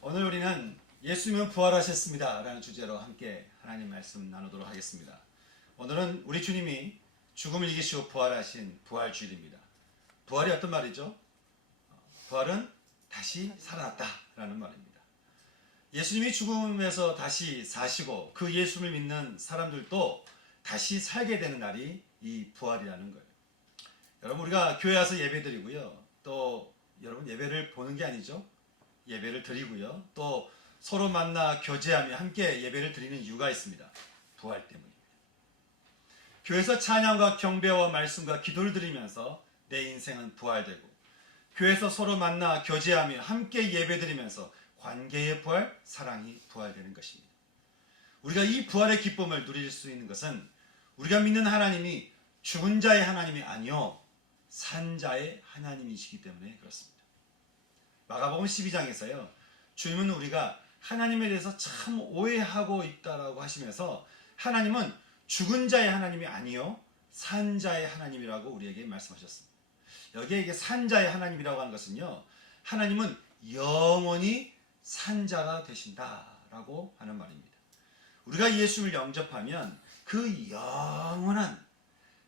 오늘 우리는 예수님은 부활하셨습니다 라는 주제로 함께 하나님 말씀 나누도록 하겠습니다. 오늘은 우리 주님이 죽음을 이기시고 부활하신 부활주일입니다. 부활이 어떤 말이죠? 부활은 다시 살아났다 라는 말입니다. 예수님이 죽음에서 다시 사시고 그 예수를 믿는 사람들도 다시 살게 되는 날이 이 부활이라는 거예요. 여러분, 우리가 교회 와서 예배 드리고요, 또 여러분 예배를 보는 게 아니죠. 예배를 드리고요, 또 서로 만나 교제하며 함께 예배를 드리는 이유가 있습니다. 부활 때문입니다. 교회에서 찬양과 경배와 말씀과 기도를 드리면서 내 인생은 부활되고, 교회에서 서로 만나 교제하며 함께 예배 드리면서 관계의 부활, 사랑이 부활되는 것입니다. 우리가 이 부활의 기쁨을 누릴 수 있는 것은 우리가 믿는 하나님이 죽은 자의 하나님이 아니요 산 자의 하나님이시기 때문에 그렇습니다. 마가복음 12장에서요, 주님은 우리가 하나님에 대해서 참 오해하고 있다라고 하시면서 하나님은 죽은 자의 하나님이 아니요 산 자의 하나님이라고 우리에게 말씀하셨습니다. 여기에 이게 산 자의 하나님이라고 하는 것은요, 하나님은 영원히 산 자가 되신다라고 하는 말입니다. 우리가 예수를 영접하면 그 영원한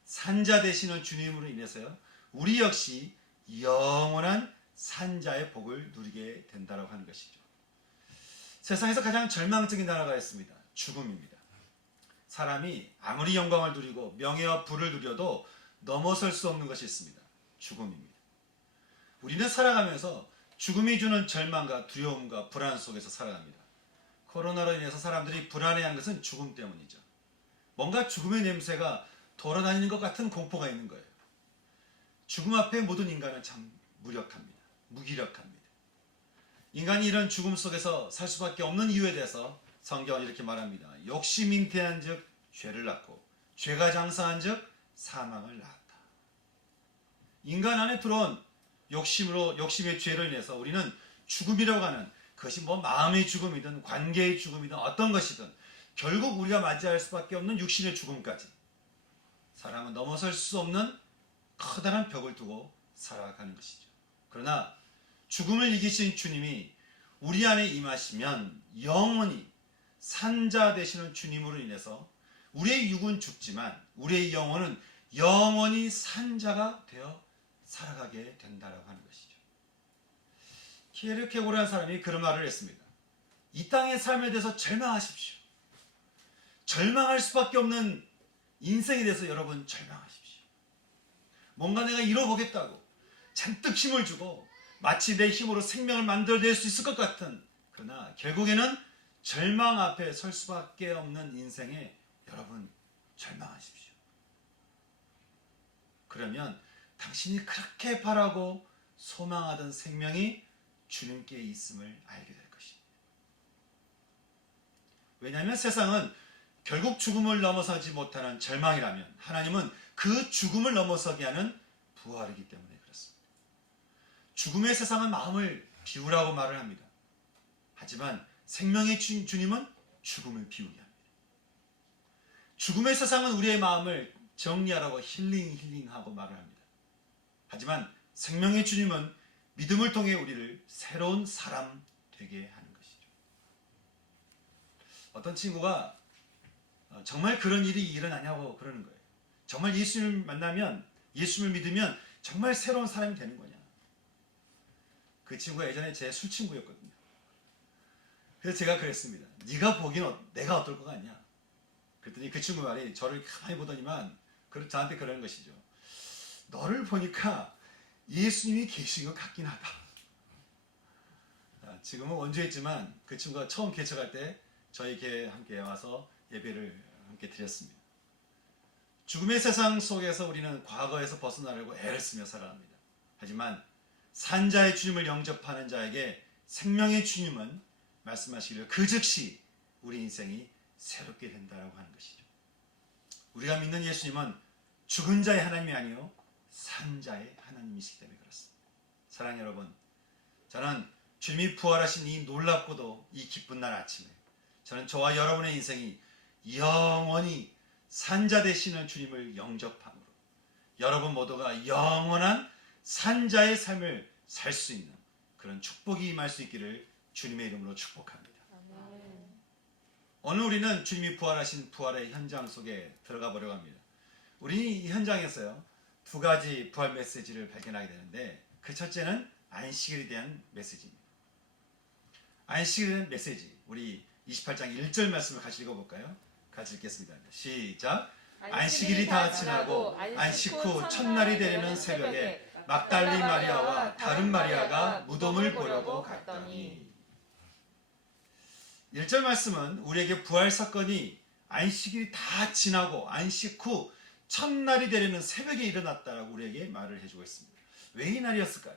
산자 되시는 주님으로 인해서요, 우리 역시 영원한 산자의 복을 누리게 된다고 하는 것이죠. 세상에서 가장 절망적인 단어가 있습니다. 죽음입니다. 사람이 아무리 영광을 누리고 명예와 부를 누려도 넘어설 수 없는 것이 있습니다. 죽음입니다. 우리는 살아가면서 죽음이 주는 절망과 두려움과 불안 속에서 살아갑니다. 코로나로 인해서 사람들이 불안해한 것은 죽음 때문이죠. 뭔가 죽음의 냄새가 돌아다니는 것 같은 공포가 있는 거예요. 죽음 앞에 모든 인간은 참 무기력합니다. 인간이 이런 죽음 속에서 살 수밖에 없는 이유에 대해서 성경은 이렇게 말합니다. 욕심이 잉태한 즉 죄를 낳고 죄가 장사한 즉 사망을 낳았다. 인간 안에 들어온 욕심의 죄로 인해서 우리는 죽음이라고 하는, 그것이 마음의 죽음이든 관계의 죽음이든 어떤 것이든 결국 우리가 맞이할 수밖에 없는 육신의 죽음까지 사람은 넘어설 수 없는 커다란 벽을 두고 살아가는 것이죠. 그러나 죽음을 이기신 주님이 우리 안에 임하시면 영원히 산자 되시는 주님으로 인해서 우리의 육은 죽지만 우리의 영혼은 영원히 산자가 되어 살아가게 된다라고 하는 것이죠. 키에르케고르라는 사람이 그런 말을 했습니다. 이 땅의 삶에 대해서 절망하십시오. 절망할 수밖에 없는 인생에 대해서 여러분 절망하십시오. 뭔가 내가 이뤄보겠다고 잔뜩 힘을 주고 마치 내 힘으로 생명을 만들어낼 수 있을 것 같은, 그러나 결국에는 절망 앞에 설 수밖에 없는 인생에 여러분 절망하십시오. 그러면 당신이 그렇게 바라고 소망하던 생명이 주님께 있음을 알게 될 것입니다. 왜냐하면 세상은 결국 죽음을 넘어서지 못하는 절망이라면 하나님은 그 죽음을 넘어서게 하는 부활이기 때문에 그렇습니다. 죽음의 세상은 마음을 비우라고 말을 합니다. 하지만 생명의 주님은 죽음을 비우게 합니다. 죽음의 세상은 우리의 마음을 정리하라고 힐링하고 말을 합니다. 하지만 생명의 주님은 믿음을 통해 우리를 새로운 사람 되게 하는 것이죠. 어떤 친구가 정말 그런 일이 일어나냐고 그러는 거예요. 정말 예수님을 만나면, 예수님을 믿으면 정말 새로운 사람이 되는 거냐. 그 친구가 예전에 제 술 친구였거든요. 그래서 제가 그랬습니다. 네가 보기엔 내가 어떨 것 같냐. 그랬더니 그 친구 말이 저를 가만히 보더니만 저한테 그러는 것이죠. 너를 보니까 예수님이 계신 것 같긴 하다. 지금은 원주했지만 그 친구가 처음 개척할 때 저희 교회에 함께 와서 예배를 함께 드렸습니다. 죽음의 세상 속에서 우리는 과거에서 벗어나려고 애를 쓰며 살아갑니다. 하지만 산자의 주님을 영접하는 자에게 생명의 주님은 말씀하시기를 그 즉시 우리 인생이 새롭게 된다고 하는 것이죠. 우리가 믿는 예수님은 죽은 자의 하나님이 아니요 산자의 하나님이시기 때문에 그렇습니다. 사랑하는 여러분, 저는 주님이 부활하신 이 놀랍고도 이 기쁜 날 아침에 저는 저와 여러분의 인생이 영원히 산자 되시는 주님을 영접함으로 여러분 모두가 영원한 산자의 삶을 살 수 있는 그런 축복이 임할 수 있기를 주님의 이름으로 축복합니다. 아멘. 오늘 우리는 주님이 부활하신 부활의 현장 속에 들어가 보려고 합니다. 우리는 이 현장에서요, 두 가지 부활 메시지를 발견하게 되는데, 그 첫째는 안식일에 대한 메시지입니다. 안식일에 대한 메시지, 우리 28장 1절 말씀을 같이 읽어볼까요? 같이 읽겠습니다. 시작. 안식일이 다 지나고 안식 후 첫날이 되는 새벽에 막달리 마리아와 다른 마리아가 무덤을 보려고 갔더니. 1절 말씀은 우리에게 부활 사건이 안식일이 다 지나고 안식 후 첫날이 되려는 새벽에 일어났다라고 우리에게 말을 해주고 있습니다. 왜 이 날이었을까요?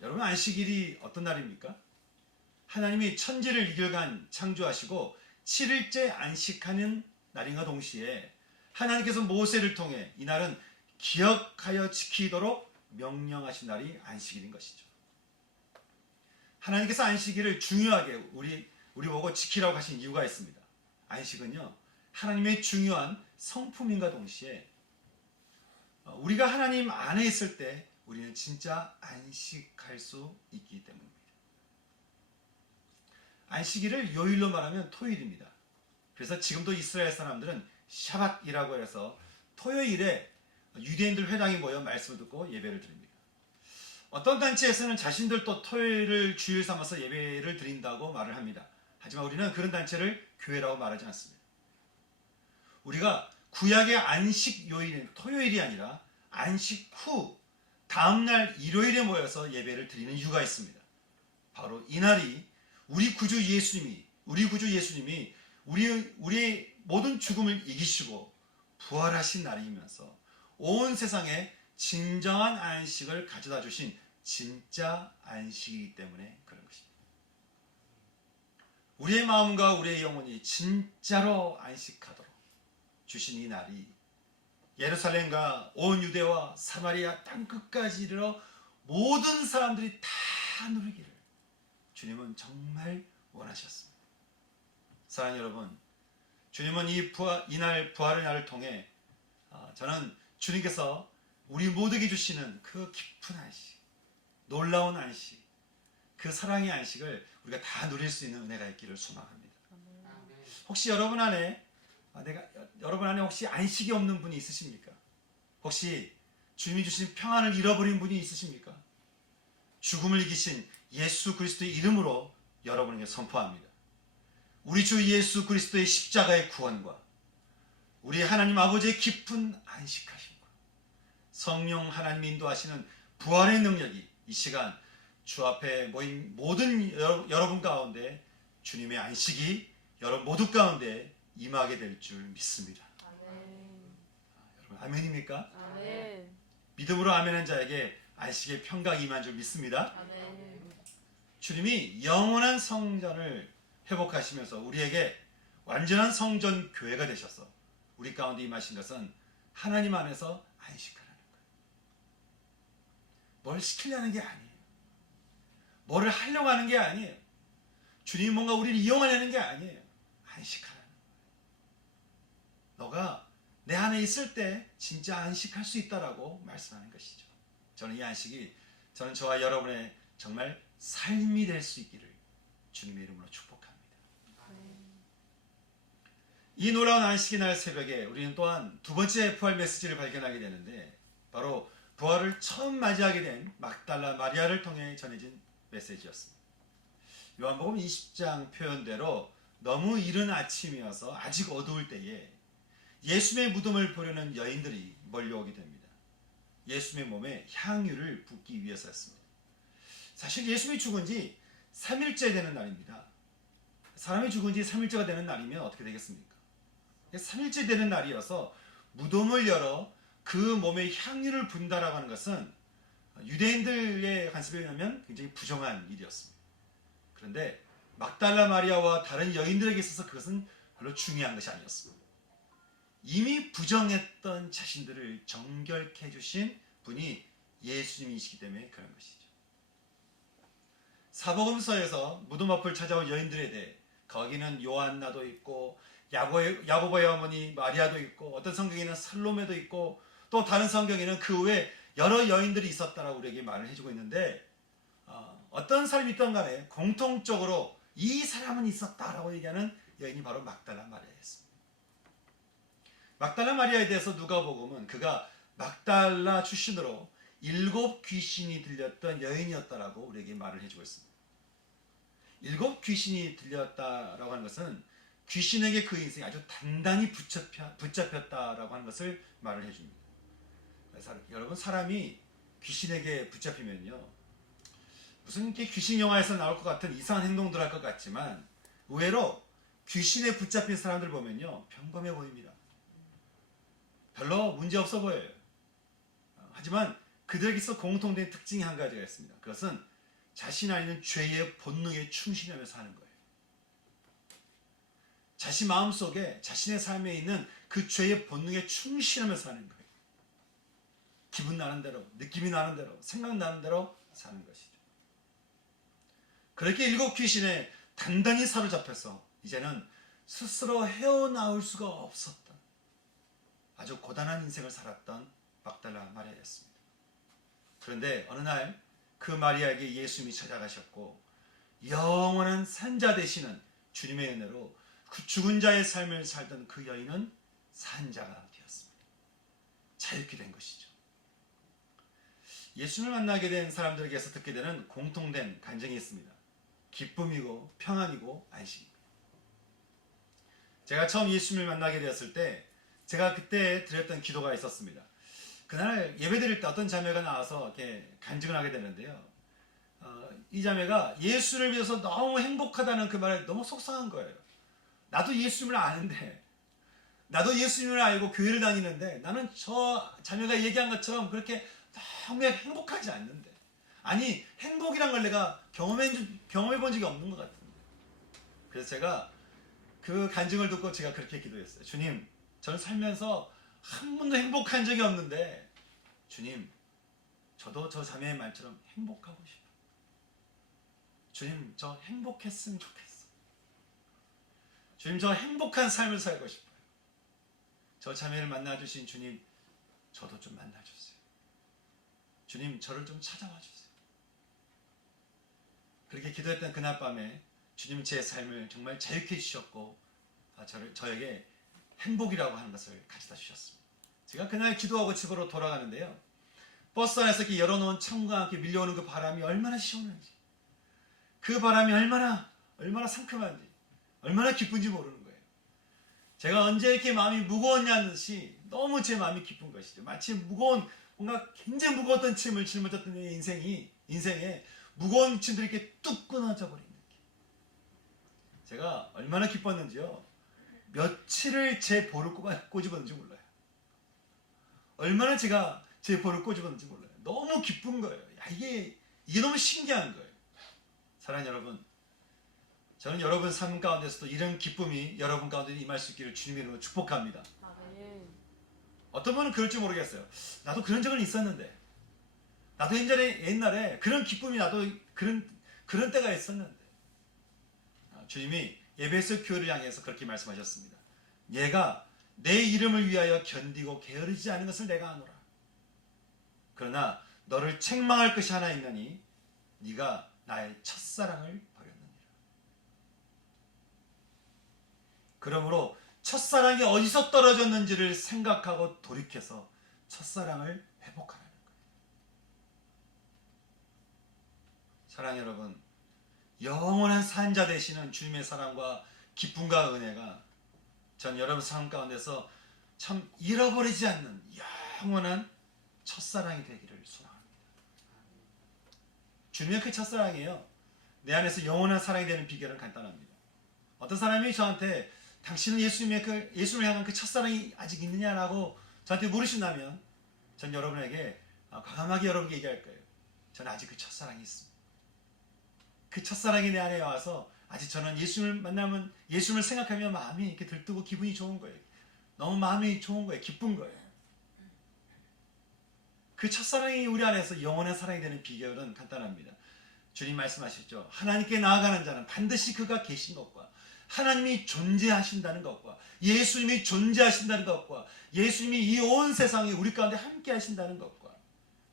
여러분, 안식일이 어떤 날입니까? 하나님이 천지를 2일간 창조하시고 7일째 안식하는 날인가 동시에 하나님께서 모세를 통해 이 날은 기억하여 지키도록 명령하신 날이 안식일인 것이죠. 하나님께서 안식일을 중요하게 우리 보고 지키라고 하신 이유가 있습니다. 안식은요, 하나님의 중요한 성품인가 동시에 우리가 하나님 안에 있을 때 우리는 진짜 안식할 수 있기 때문입니다. 안식일을 요일로 말하면 토요일입니다. 그래서 지금도 이스라엘 사람들은 샤밧이라고 해서 토요일에 유대인들 회당에 모여 말씀을 듣고 예배를 드립니다. 어떤 단체에서는 자신들도 토요일을 주일 삼아서 예배를 드린다고 말을 합니다. 하지만 우리는 그런 단체를 교회라고 말하지 않습니다. 우리가 구약의 안식 요일인 토요일이 아니라 안식 후 다음날 일요일에 모여서 예배를 드리는 이유가 있습니다. 바로 이 날이 우리 구주 예수님이 우리의 모든 죽음을 이기시고 부활하신 날이면서 온 세상에 진정한 안식을 가져다 주신 진짜 안식이기 때문에 그런 것입니다. 우리의 마음과 우리의 영혼이 진짜로 안식하도록 주신 이 날이 예루살렘과 온 유대와 사마리아 땅끝까지 이르러 모든 사람들이 다 누리기를 주님은 정말 원하셨습니다. 사랑하는 여러분, 주님은 이날 부활의 날을 통해 저는 주님께서 우리 모두에게 주시는 그 깊은 안식, 놀라운 안식, 그 사랑의 안식을 우리가 다 누릴 수 있는 은혜가 있기를 소망합니다. 혹시 여러분 안에 혹시 안식이 없는 분이 있으십니까? 혹시 주님이 주신 평안을 잃어버린 분이 있으십니까? 죽음을 이기신 예수 그리스도의 이름으로 여러분에게 선포합니다. 우리 주 예수 그리스도의 십자가의 구원과 우리 하나님 아버지의 깊은 안식하심과 성령 하나님 인도하시는 부활의 능력이 이 시간 주 앞에 모인 모든 여러분 가운데 주님의 안식이 여러분 모두 가운데 임하게 될 줄 믿습니다. 아멘. 여러분 아멘입니까? 아멘. 믿음으로 아멘한 자에게 안식의 평강이 임한 줄 믿습니다. 아멘. 주님이 영원한 성전을 회복하시면서 우리에게 완전한 성전 교회가 되셔서 우리 가운데 임하신 것은 하나님 안에서 안식하라는 거예요. 뭘 시키려는 게 아니에요. 뭐를 하려고 하는 게 아니에요. 주님이 뭔가 우리를 이용하려는 게 아니에요. 안식하라는 거예요. 너가 내 안에 있을 때 진짜 안식할 수 있다라고 말씀하는 것이죠. 저는 이 안식이 저와 여러분의 정말 삶이 될 수 있기를 주님의 이름으로 축복합니다. 이 놀라운 안식의 날 새벽에 우리는 또한 두 번째 부활 메시지를 발견하게 되는데 바로 부활을 처음 맞이하게 된 막달라 마리아를 통해 전해진 메시지였습니다. 요한복음 20장 표현대로 너무 이른 아침이어서 아직 어두울 때에 예수님의 무덤을 보려는 여인들이 몰려오게 됩니다. 예수님의 몸에 향유를 붓기 위해서였습니다. 사실 예수님이 죽은 지 3일째 되는 날입니다. 사람이 죽은 지 3일째가 되는 날이면 어떻게 되겠습니까? 3일째 되는 날이어서 무덤을 열어 그 몸에 향유를 분다라고 하는 것은 유대인들의 관습에 의하면 굉장히 부정한 일이었습니다. 그런데 막달라 마리아와 다른 여인들에게 있어서 그것은 별로 중요한 것이 아니었습니다. 이미 부정했던 자신들을 정결케 해주신 분이 예수님이시기 때문에 그런 것이죠. 사복음서에서 무덤 앞을 찾아온 여인들에 대해 거기는 요한나도 있고 야고보의 어머니 마리아도 있고 어떤 성경에는 살로메도 있고 또 다른 성경에는 그 외에 여러 여인들이 있었다라고 우리에게 말을 해주고 있는데 어떤 사람이 있던 간에 공통적으로 이 사람은 있었다라고 얘기하는 여인이 바로 막달라 마리아였습니다. 막달라 마리아에 대해서 누가복음은 그가 막달라 출신으로 7 귀신이 들렸던 여인이었다라고 우리에게 말을 해주고 있습니다. 7 귀신이 들렸다라고 하는 것은 귀신에게 그 인생이 아주 단단히 붙잡혔다라고 하는 것을 말을 해줍니다. 그래서 여러분, 사람이 귀신에게 붙잡히면요, 무슨 이렇게 귀신 영화에서 나올 것 같은 이상한 행동들 할 것 같지만 의외로 귀신에 붙잡힌 사람들 보면요, 평범해 보입니다. 별로 문제 없어 보여요. 하지만 그들에게서 공통된 특징이 한 가지가 있습니다. 그것은 자신 안에 있는 죄의 본능에 충실하며 사는 거예요. 자신 마음속에 자신의 삶에 있는 그 죄의 본능에 충실하며 사는 거예요. 기분 나는 대로, 느낌이 나는 대로, 생각나는 대로 사는 것이죠. 그렇게 7 귀신에 단단히 사로잡혀서 이제는 스스로 헤어나올 수가 없었던 아주 고단한 인생을 살았던 막달라 마리아였습니다. 그런데 어느 날 그 마리아에게 예수님이 찾아가셨고 영원한 산자 되시는 주님의 은혜로 그 죽은 자의 삶을 살던 그 여인은 산자가 되었습니다. 자유케 된 것이죠. 예수님을 만나게 된 사람들에게서 듣게 되는 공통된 간증이 있습니다. 기쁨이고 평안이고 안식입니다. 제가 처음 예수님을 만나게 되었을 때 제가 그때 드렸던 기도가 있었습니다. 그날 예배 드릴 때 어떤 자매가 나와서 이렇게 간증을 하게 되는데요. 이 자매가 예수를 믿어서 너무 행복하다는 그 말에 너무 속상한 거예요. 나도 예수님을 아는데, 나도 예수님을 알고 교회를 다니는데 나는 저 자매가 얘기한 것처럼 그렇게 너무 행복하지 않는데, 아니 행복이란 걸 내가 경험해 본 적이 없는 것 같은데. 그래서 제가 그 간증을 듣고 제가 그렇게 기도했어요. 주님, 저는 살면서 한 번도 행복한 적이 없는데 주님, 저도 저 자매의 말처럼 행복하고 싶어요. 주님, 저 행복했으면 좋겠어요. 주님, 저 행복한 삶을 살고 싶어요. 저 자매를 만나주신 주님, 저도 좀 만나주세요. 주님, 저를 좀 찾아와 주세요. 그렇게 기도했던 그날 밤에 주님은 제 삶을 정말 자유케 해주셨고 저에게 행복이라고 하는 것을 가져다 주셨습니다. 제가 그날 기도하고 집으로 돌아가는데요, 버스 안에서 이렇게 열어놓은 창문과 함께 밀려오는 그 바람이 얼마나 시원한지, 그 바람이 얼마나 상큼한지, 얼마나 기쁜지 모르는 거예요. 제가 언제 이렇게 마음이 무거웠냐는 듯이 너무 제 마음이 기쁜 것이죠. 마치 무거운, 뭔가 굉장히 무거웠던 짐을 짊어졌던 내 인생에 무거운 짐들이 이렇게 뚝 끊어져 버린 느낌. 제가 얼마나 기뻤는지요, 며칠을 제 볼을 꼬집었는지 몰라요. 얼마나 제가 제 볼을 꼬집었는지 몰라요. 너무 기쁜 거예요. 야, 이게 너무 신기한 거예요. 사랑하는 여러분, 저는 여러분 삶 가운데서도 이런 기쁨이 여러분 가운데 임할 수 있기를 주님의 이름으로 축복합니다. 아멘. 어떤 분은 그럴지 모르겠어요. 나도 그런 적은 있었는데, 나도 옛날에 그런 기쁨이 나도 그런 때가 있었는데. 주님이 에베소 교회를 향해서 그렇게 말씀하셨습니다. 얘가 내 이름을 위하여 견디고 게으르지 않은 것을 내가 아노라. 그러나 너를 책망할 것이 하나 있나니 네가 나의 첫사랑을 버렸느니라. 그러므로 첫사랑이 어디서 떨어졌는지를 생각하고 돌이켜서 첫사랑을 회복하라는 거예요. 사랑하는 여러분, 영원한 산자 되시는 주님의 사랑과 기쁨과 은혜가 전 여러분 삶 가운데서 참 잃어버리지 않는 영원한 첫사랑이 되기를 소망합니다. 주님의 그 첫사랑이에요. 내 안에서 영원한 사랑이 되는 비결은 간단합니다. 어떤 사람이 저한테 당신은 예수님을 향한 그 첫사랑이 아직 있느냐라고 저한테 물으신다면 전 여러분에게 과감하게 여러분께 얘기할 거예요. 저는 아직 그 첫사랑이 있습니다. 그 첫사랑이 내 안에 와서 아직 저는 예수님을 만나면, 예수님을 생각하면 마음이 이렇게 들뜨고 기분이 좋은 거예요. 너무 마음이 좋은 거예요. 기쁜 거예요. 그 첫사랑이 우리 안에서 영원한 사랑이 되는 비결은 간단합니다. 주님 말씀하셨죠. 하나님께 나아가는 자는 반드시 그가 계신 것과 하나님이 존재하신다는 것과 예수님이 존재하신다는 것과 예수님이 이 온 세상에 우리 가운데 함께 하신다는 것과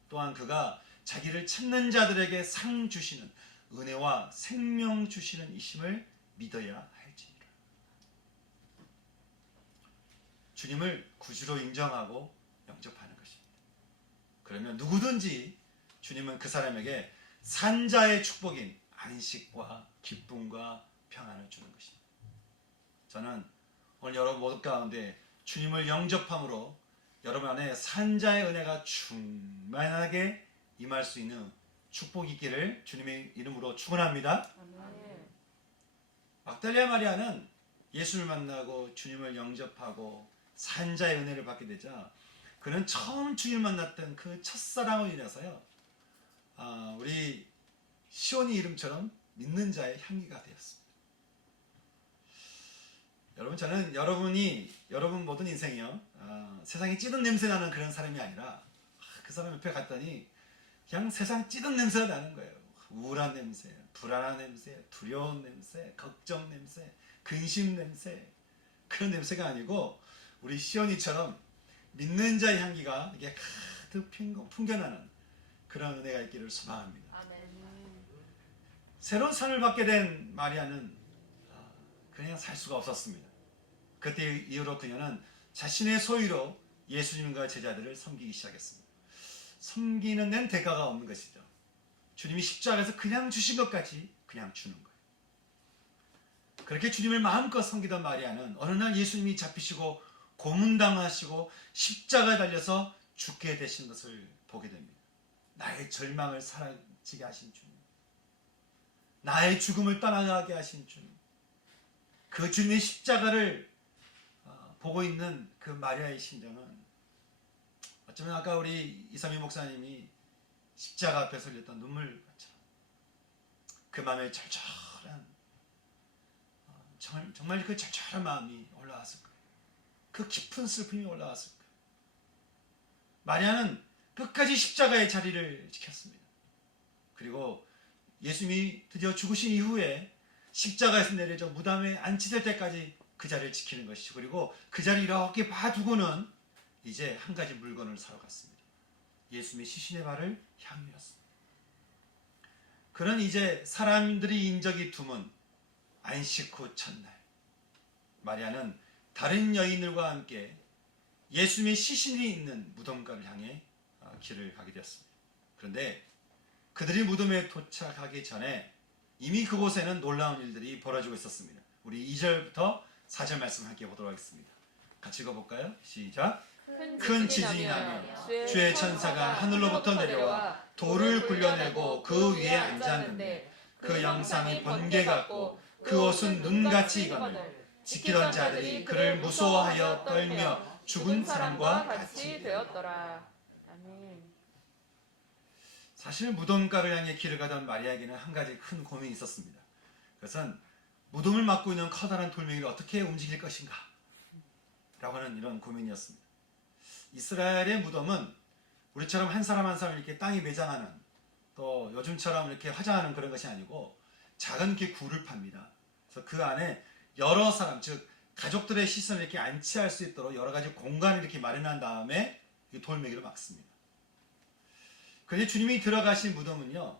또한 그가 자기를 찾는 자들에게 상 주시는, 은혜와 생명 주시는 이심을 믿어야 할지니라. 주님을 구주로 인정하고 영접하는 것입니다. 그러면 누구든지 주님은 그 사람에게 산자의 축복인 안식과 기쁨과 평안을 주는 것입니다. 저는 오늘 여러분 모두 가운데 주님을 영접함으로 여러분 안에 산자의 은혜가 충만하게 임할 수 있는 축복이 있기를 주님의 이름으로 축원합니다. 아멘. 막달리아 마리아는 예수를 만나고 주님을 영접하고 산자의 은혜를 받게 되자 그는 처음 주님을 만났던 그 첫사랑으로 인해서요, 우리 시온이 이름처럼 믿는 자의 향기가 되었습니다. 여러분, 저는 여러분 모든 인생이요, 세상에 찌든 냄새 나는 그런 사람이 아니라 그 사람 옆에 갔더니 그냥 세상 찌든 냄새가 나는 거예요. 우울한 냄새, 불안한 냄새, 두려운 냄새, 걱정 냄새, 근심 냄새, 그런 냄새가 아니고 우리 시온이처럼 믿는 자의 향기가 이게 가득 풍겨나는 그런 은혜가 있기를 소망합니다. 아멘. 새로운 삶을 받게 된 마리아는 그냥 살 수가 없었습니다. 그때 이후로 그녀는 자신의 소유로 예수님과 제자들을 섬기기 시작했습니다. 섬기는 데는 대가가 없는 것이죠. 주님이 십자가에서 그냥 주신 것까지 그냥 주는 거예요. 그렇게 주님을 마음껏 섬기던 마리아는 어느 날 예수님이 잡히시고 고문당하시고 십자가에 달려서 죽게 되신 것을 보게 됩니다. 나의 절망을 사라지게 하신 주님, 나의 죽음을 떠나가게 하신 주님, 그 주님의 십자가를 보고 있는 그 마리아의 심정은 어쩌면 아까 우리 이삼희 목사님이 십자가 앞에서 흘렸던 눈물처럼 그 마음에 절절한, 정말 그 절절한 마음이 올라왔을 거예요. 그 깊은 슬픔이 올라왔을 거예요. 마리아는 끝까지 십자가의 자리를 지켰습니다. 그리고 예수님이 드디어 죽으신 이후에 십자가에서 내려져 무덤에 안치될 때까지 그 자리를 지키는 것이죠. 그리고 그 자리를 이렇게 봐두고는 이제 한 가지 물건을 사러 갔습니다. 예수님의 시신의 발을 향유했습니다. 그는 이제 사람들이 인적이 드문 안식 후 첫날, 마리아는 다른 여인들과 함께 예수님의 시신이 있는 무덤가를 향해 길을 가게 되었습니다. 그런데 그들이 무덤에 도착하기 전에 이미 그곳에는 놀라운 일들이 벌어지고 있었습니다. 우리 2절부터 4절 말씀 함께 보도록 하겠습니다. 같이 읽어볼까요? 시작. 큰 지진이 나며 주의 천사가 하늘로부터 내려와 돌을 굴려내고 그 위에 앉았는데 그 영상이 번개 같고 그 옷은 눈같이 익었는데 지키던 자들이 그를 무서워하여 떨며 죽은 사람과 같이 되었더라. 아멘. 사실 무덤가를 향해 길을 가던 마리아에게는 한 가지 큰 고민이 있었습니다. 그것은 무덤을 막고 있는 커다란 돌멩이를 어떻게 움직일 것인가 라고 하는 이런 고민이었습니다. 이스라엘의 무덤은 우리처럼 한 사람 한 사람 이렇게 땅에 매장하는, 또 요즘처럼 이렇게 화장하는 그런 것이 아니고 작은 이렇게 굴을 팝니다. 그래서 그 안에 여러 사람, 즉 가족들의 시선을 이렇게 안치할 수 있도록 여러 가지 공간을 이렇게 마련한 다음에 이 돌멩이를 막습니다. 그런데 주님이 들어가신 무덤은요,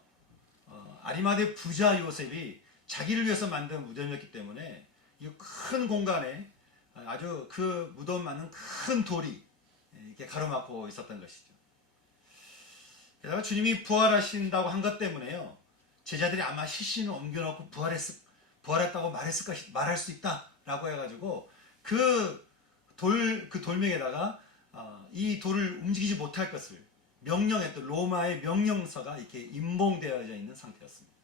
아리마대 부자 요셉이 자기를 위해서 만든 무덤이었기 때문에 이 큰 공간에 아주 그 무덤만은 큰 돌이 이렇게 가로막고 있었던 것이죠. 게다가 주님이 부활하신다고 한 것 때문에요, 제자들이 아마 시신을 옮겨놓고 부활했다고 말할 수 있다라고 해가지고 그 돌멩이에다가 이 돌을 움직이지 못할 것을 명령했던 로마의 명령서가 이렇게 임봉되어져 있는 상태였습니다.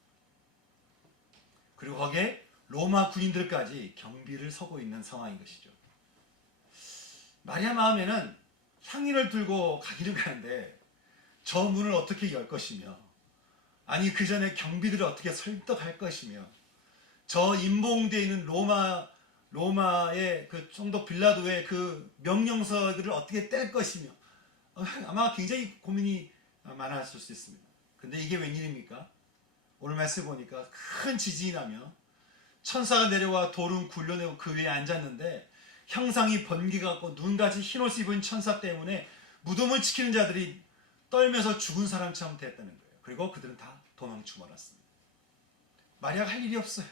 그리고 거기에 로마 군인들까지 경비를 서고 있는 상황인 것이죠. 마리아 마음에는 향인을 들고 가기를 가는데 저 문을 어떻게 열 것이며, 아니 그 전에 경비들을 어떻게 설득할 것이며, 저 임봉되어 있는 로마의 그 총독 빌라도의 그 명령서들을 어떻게 뗄 것이며, 아마 굉장히 고민이 많았을 수 있습니다. 근데 이게 웬일입니까? 오늘 말씀 보니까 큰 지진이 나며 천사가 내려와 돌은 굴려내고 그 위에 앉았는데 형상이 번개 같고 눈같이 흰옷 입은 천사 때문에 무덤을 지키는 자들이 떨면서 죽은 사람처럼 됐다는 거예요. 그리고 그들은 다 도망치고 말았습니다. 마리아가 할 일이 없어요.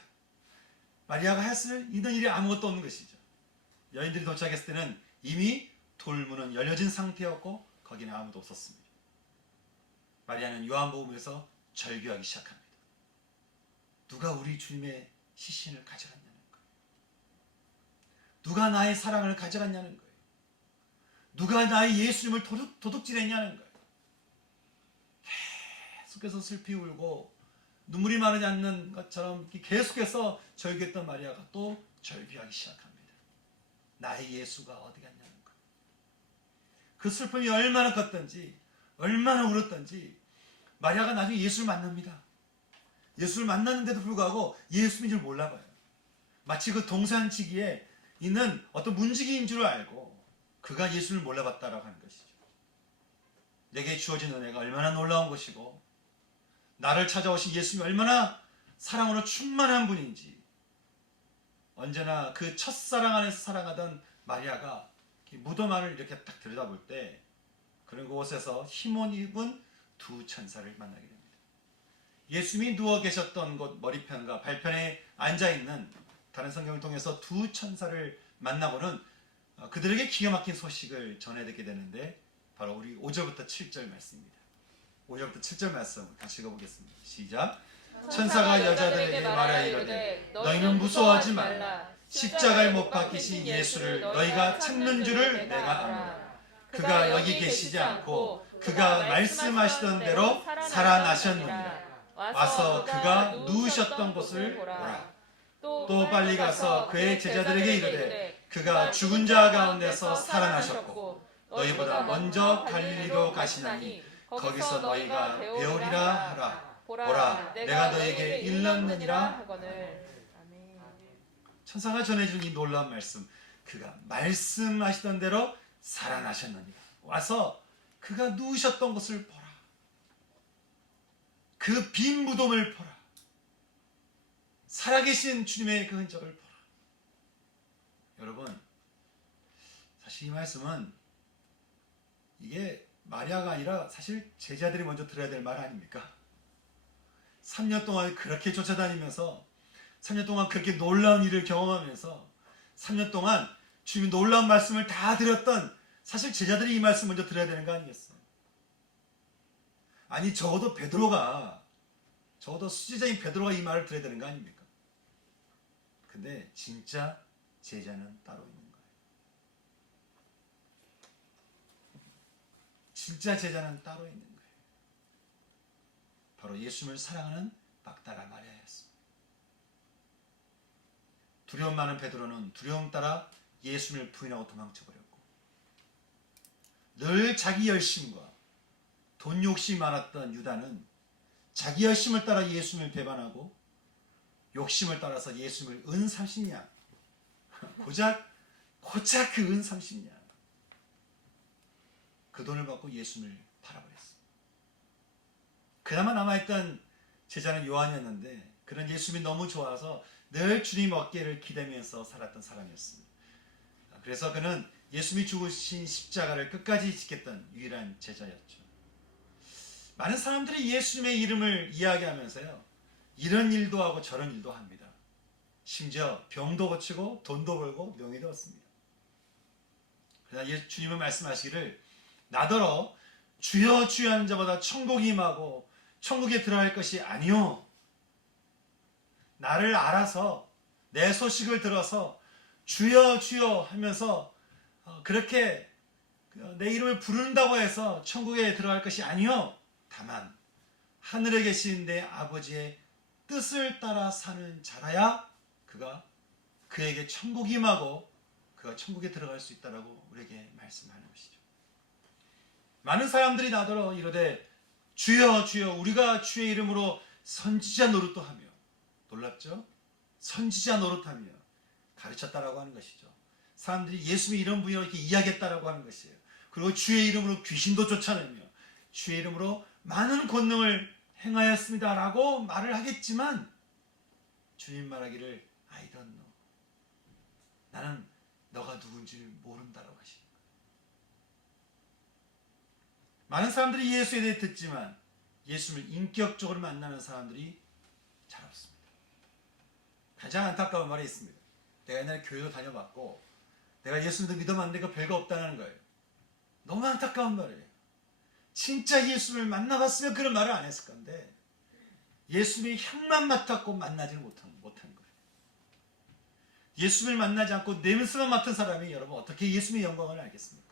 마리아가 있는 일이 아무것도 없는 것이죠. 여인들이 도착했을 때는 이미 돌문은 열려진 상태였고 거기는 아무도 없었습니다. 마리아는 요한복음에서 절규하기 시작합니다. 누가 우리 주님의 시신을 가져갔냐는 거예요. 누가 나의 사랑을 가져갔냐는 거예요. 누가 나의 예수님을 도둑질했냐는 거예요. 계속해서 슬피 울고 눈물이 마르지 않는 것처럼 계속해서 절규했던 마리아가 또 절규하기 시작합니다. 나의 예수가 어디 갔냐는 거예요. 그 슬픔이 얼마나 컸던지 얼마나 울었던지 마리아가 나중에 예수를 만납니다. 예수를 만났는데도 불구하고 예수인 줄 몰라봐요. 마치 그 동산지기에 있는 어떤 문지기인 줄 알고 그가 예수를 몰라봤다라고 하는 것이죠. 내게 주어진 은혜가 얼마나 놀라운 것이고 나를 찾아오신 예수님이 얼마나 사랑으로 충만한 분인지 언제나 그 첫사랑 안에서 사랑하던 마리아가 무덤 안을 이렇게 딱 들여다볼 때 그런 곳에서 흰옷 입은 두 천사를 만나게 됩니다. 예수님이 누워 계셨던 곳 머리편과 발편에 앉아있는 다른 성경을 통해서 두 천사를 만나고는 그들에게 기가 막힌 소식을 전해 듣게 되는데 바로 우리 5절부터 7절 말씀입니다. 5절부터 7절 말씀 같이 읽어보겠습니다. 시작. 천사가 여자들에게 말하여 이르되 너희는 무서워하지 말라. 십자가에 못 박히신 예수를 너희가 찾는 줄을 내가 아노라. 그가 여기 계시지 않고 그가 말씀하시던 대로 살아나셨느니라. 와서 그가 누우셨던 곳을 보라. 또 빨리 가서 그의 제자들에게 이르되 그가 죽은 자 가운데서 살아나셨고 너희보다 먼저 갈릴리로 가시나니 거기서 너희가 배우리라 하라. 보라 내가 너희에게 일렀느니라 하거늘. 천사가 전해준 이 놀라운 말씀, 그가 말씀하시던 대로 살아나셨느니라. 와서 그가 누우셨던 곳을 보라. 그 빈 무덤을 보라. 살아계신 주님의 그 흔적을 보라. 여러분, 사실 이 말씀은 이게 마리아가 아니라 사실 제자들이 먼저 들어야 될 말 아닙니까? 3년 동안 그렇게 쫓아다니면서 3년 동안 그렇게 놀라운 일을 경험하면서 3년 동안 주님의 놀라운 말씀을 다 드렸던 사실 제자들이 이 말씀 먼저 들어야 되는 거 아니겠어요? 아니 적어도 수제자인 베드로가 이 말을 들어야 되는 거 아닙니까? 근데 진짜 제자는 따로 있는 거예요. 진짜 제자는 따로 있는 거예요. 바로 예수님을 사랑하는 막달라 마리아였습니다. 두려움 많은 베드로는 두려움 따라 예수님을 부인하고 도망쳐버렸고 늘 자기 열심과 돈 욕심이 많았던 유다는 자기 열심을 따라 예수님을 배반하고 욕심을 따라서 예수님을 은 30냥 고작 그 은 30냥 그 돈을 받고 예수님을 팔아버렸습니다. 그나마 남아있던 제자는 요한이었는데 그는 예수님이 너무 좋아서 늘 주님 어깨를 기대면서 살았던 사람이었습니다. 그래서 그는 예수님이 죽으신 십자가를 끝까지 지켰던 유일한 제자였죠. 많은 사람들이 예수님의 이름을 이야기하면서요, 이런 일도 하고 저런 일도 합니다. 심지어 병도 고치고 돈도 벌고 명예도 얻습니다. 그러나 주님은 말씀하시기를 나더러 주여 주여 하는 자보다 천국이 임하고 천국에 들어갈 것이 아니요, 나를 알아서 내 소식을 들어서 주여 주여 하면서 그렇게 내 이름을 부른다고 해서 천국에 들어갈 것이 아니요, 다만 하늘에 계신 내 아버지의 뜻을 따라 사는 자라야 그에게 천국이 임하고 그가 천국에 들어갈 수 있다라고 우리에게 말씀하는 것이죠. 많은 사람들이 나더러 이르되 주여 주여 우리가 주의 이름으로 선지자 노릇도 하며, 놀랍죠? 선지자 노릇하며 가르쳤다라고 하는 것이죠. 사람들이 예수님이 이런 분이라고 이렇게 이야기했다라고 하는 것이에요. 그리고 주의 이름으로 귀신도 쫓아내며 주의 이름으로 많은 권능을 행하였습니다라고 말을 하겠지만 주님 말하기를 I don't know. 나는 너가 누군지 모른다라고 하시는 거예요. 많은 사람들이 예수에 대해 듣지만 예수님을 인격적으로 만나는 사람들이 잘 없습니다. 가장 안타까운 말이 있습니다. 내가 옛날에 교회도 다녀봤고 내가 예수님도 믿어봤는데 그 별거 없다는 거예요. 너무 안타까운 말이에요. 진짜 예수님을 만나봤으면 그런 말을 안 했을 건데 예수님의 향만 맡았고 만나지 못한 거예요. 예수님을 만나지 않고 냄새만 맡은 사람이 여러분 어떻게 예수님의 영광을 알겠습니까?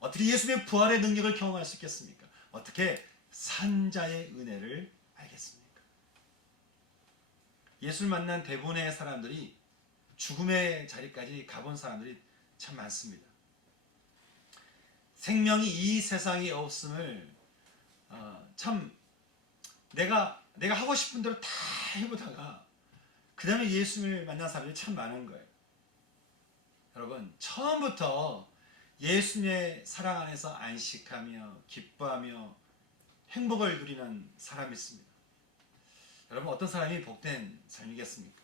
어떻게 예수님의 부활의 능력을 경험할 수 있겠습니까? 어떻게 산자의 은혜를 알겠습니까? 예수를 만난 대부분의 사람들이 죽음의 자리까지 가본 사람들이 참 많습니다. 생명이 이 세상에 없음을 참 내가 하고 싶은 대로 다 해보다가 그 다음에 예수님을 만난 사람들이 참 많은 거예요. 여러분 처음부터 예수님의 사랑 안에서 안식하며 기뻐하며 행복을 누리는 사람이 있습니다. 여러분 어떤 사람이 복된 삶이겠습니까?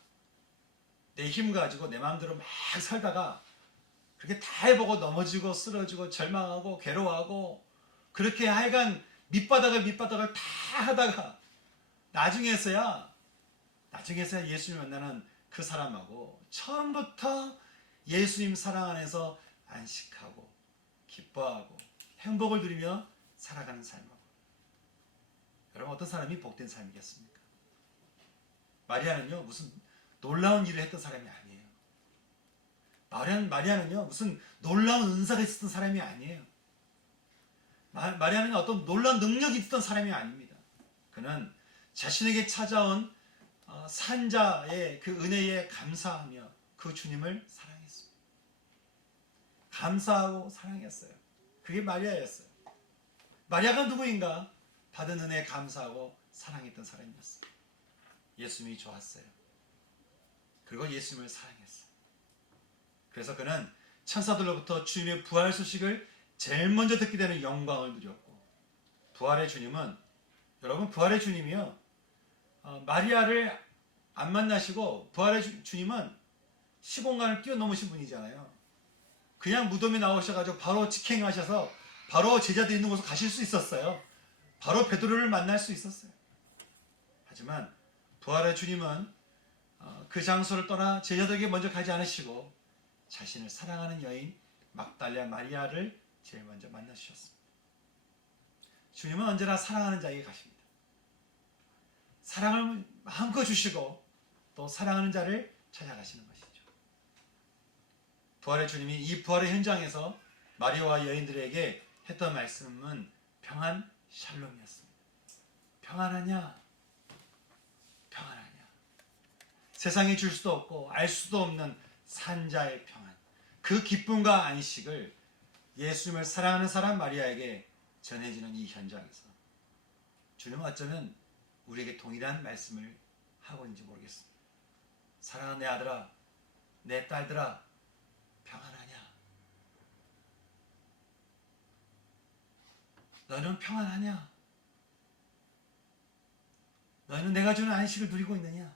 내 힘 가지고 내 마음대로 막 살다가 그렇게 다 해보고 넘어지고 쓰러지고 절망하고 괴로워하고 그렇게 하여간 밑바닥을 다 하다가 나중에서야 예수님을 만나는 그 사람하고 처음부터 예수님 사랑 안에서 안식하고 기뻐하고 행복을 누리며 살아가는 삶하고 여러분 어떤 사람이 복된 삶이겠습니까? 마리아는요 무슨 놀라운 일을 했던 사람이 아니에요. 마리아는요 무슨 놀라운 은사가 있었던 사람이 아니에요. 마리아는 어떤 놀라운 능력이 있었던 사람이 아닙니다. 그는 자신에게 찾아온 산자의 그 은혜에 감사하며 그 주님을 사랑했습니다. 감사하고 사랑했어요. 그게 마리아였어요. 마리아가 누구인가? 받은 은혜에 감사하고 사랑했던 사람이었어요. 예수님이 좋았어요. 그리고 예수님을 사랑했어요. 그래서 그는 천사들로부터 주님의 부활 소식을 제일 먼저 듣게 되는 영광을 누렸고 부활의 주님은 여러분 부활의 주님이요 마리아를 안 만나시고 부활의 주님은 시공간을 뛰어넘으신 분이잖아요. 그냥 무덤에 나오셔가지고 바로 직행하셔서 바로 제자들 있는 곳으로 가실 수 있었어요. 바로 베드로를 만날 수 있었어요. 하지만 부활의 주님은 그 장소를 떠나 제자들에게 먼저 가지 않으시고 자신을 사랑하는 여인 막달라 마리아를 제일 먼저 만나주셨습니다. 주님은 언제나 사랑하는 자에게 가십니다. 사랑을 마음껏 주시고 또 사랑하는 자를 찾아가시는 것이죠. 부활의 주님이 이 부활의 현장에서 마리아와 여인들에게 했던 말씀은 평안 샬롬이었습니다. 평안하냐? 평안하냐? 세상이 줄 수도 없고 알 수도 없는 산자의 평안, 그 기쁨과 안식을 예수님을 사랑하는 사람 마리아에게 전해지는 이 현장에서 주님은 어쩌면 우리에게 동일한 말씀을 하고 있는지 모르겠습니다. 사랑하는 내 아들아, 내 딸들아, 평안하냐? 너는 평안하냐? 너희는 내가 주는 안식을 누리고 있느냐?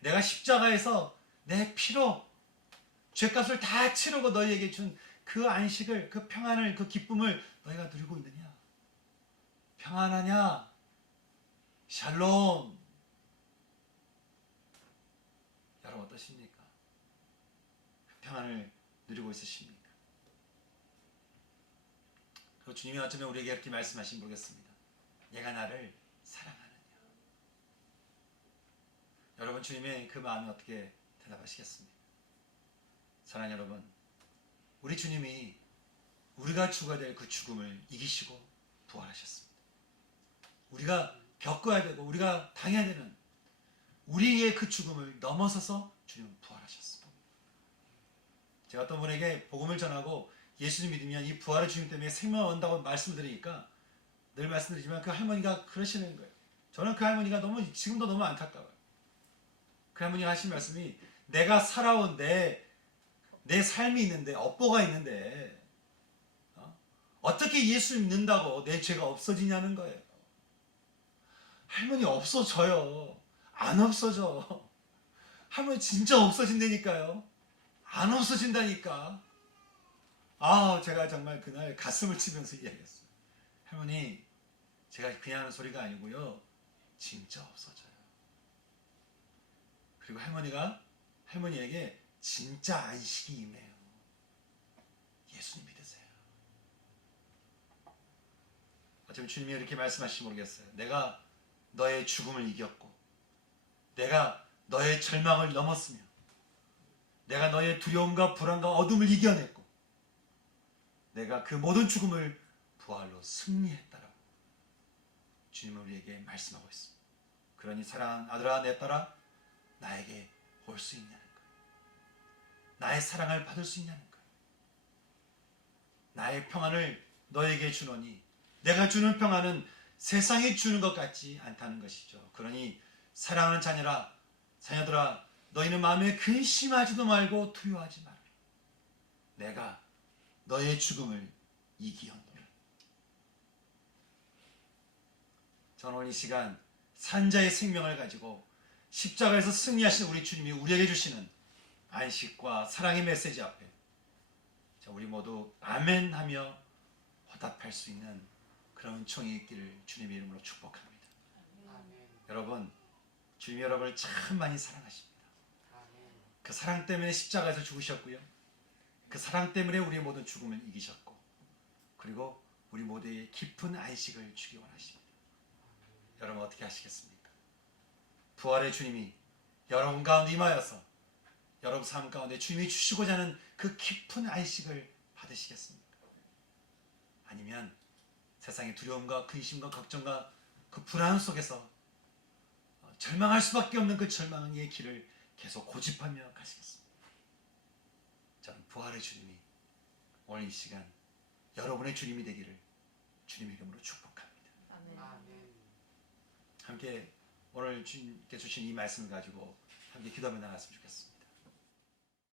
내가 십자가에서 내 피로 죄값을 다 치르고 너희에게 준 그 안식을, 그 평안을, 그 기쁨을 너희가 누리고 있느냐? 평안하냐? 샬롬. 여러분 어떠십니까? 그 평안을 누리고 있으십니까? 그리고 주님이 어쩌면 우리에게 이렇게 말씀하신 모르겠습니다. 얘가 나를 사랑하느냐? 여러분 주님의 그 마음이 어떻게 대답하시겠습니까? 사랑하는 여러분, 우리 주님이 우리가 죽어야 될 그 죽음을 이기시고 부활하셨습니다. 우리가 겪어야 되고 우리가 당해야 되는 우리의 그 죽음을 넘어서서 주님은 부활하셨습니다. 제가 어떤 분에게 복음을 전하고 예수님 믿으면 이 부활의 주님 때문에 생명을 얻는다고 말씀을 드리니까 늘 말씀드리지만 그 할머니가 그러시는 거예요. 저는 그 할머니가 지금도 너무 안타까워요. 그 할머니가 하신 말씀이 내가 살아온 내 삶이 있는데 업보가 있는데 어떻게 예수 믿는다고 내 죄가 없어지냐는 거예요. 할머니 없어져요. 안 없어져. 할머니 진짜 없어진다니까요. 안 없어진다니까. 제가 정말 그날 가슴을 치면서 이야기했어요. 할머니 제가 그냥 하는 소리가 아니고요. 진짜 없어져요. 그리고 할머니에게 진짜 안식이 임해요. 예수님 믿으세요. 어쩌면 주님이 이렇게 말씀하실지 모르겠어요. 내가 너의 죽음을 이겼고, 내가 너의 절망을 넘었으며, 내가 너의 두려움과 불안과 어둠을 이겨냈고, 내가 그 모든 죽음을 부활로 승리했다라고 주님은 우리에게 말씀하고 있습니다. 그러니 사랑하는 아들아 내 딸아 나에게 올 수 있냐는 거예요. 나의 사랑을 받을 수 있냐는 거예요. 나의 평안을 너에게 주노니 내가 주는 평안은 세상이 주는 것 같지 않다는 것이죠. 그러니 사랑하는 자녀들아 너희는 마음에 근심하지도 말고 두려워하지 마라. 내가 너의 죽음을 이기었노라. 저는 오늘 이 시간 산자의 생명을 가지고 십자가에서 승리하신 우리 주님이 우리에게 주시는 안식과 사랑의 메시지 앞에 우리 모두 아멘 하며 화답할 수 있는 그런 은총이 있기를 주님의 이름으로 축복합니다. 아멘. 여러분, 주님이 여러분을 참 많이 사랑하십니다. 아멘. 그 사랑 때문에 십자가에서 죽으셨고요. 그 사랑 때문에 우리의 모든 죽음을 이기셨고, 그리고 우리 모두의 깊은 안식을 주기 원하십니다. 여러분 어떻게 하시겠습니까? 부활의 주님이 여러분 가운데 임하여서 여러분 삶 가운데 주님이 주시고자 하는 그 깊은 안식을 받으시겠습니까? 아니면 세상의 두려움과 근심과 걱정과 그 불안 속에서 절망할 수밖에 없는 그 절망의 길을 계속 고집하며 가시겠습니다. 저는 부활의 주님이 오늘 이 시간 여러분의 주님이 되기를 주님의 이름으로 축복합니다. 아멘. 아멘. 함께 오늘 주님께 주신 이 말씀을 가지고 함께 기도하며 나갔으면 좋겠습니다.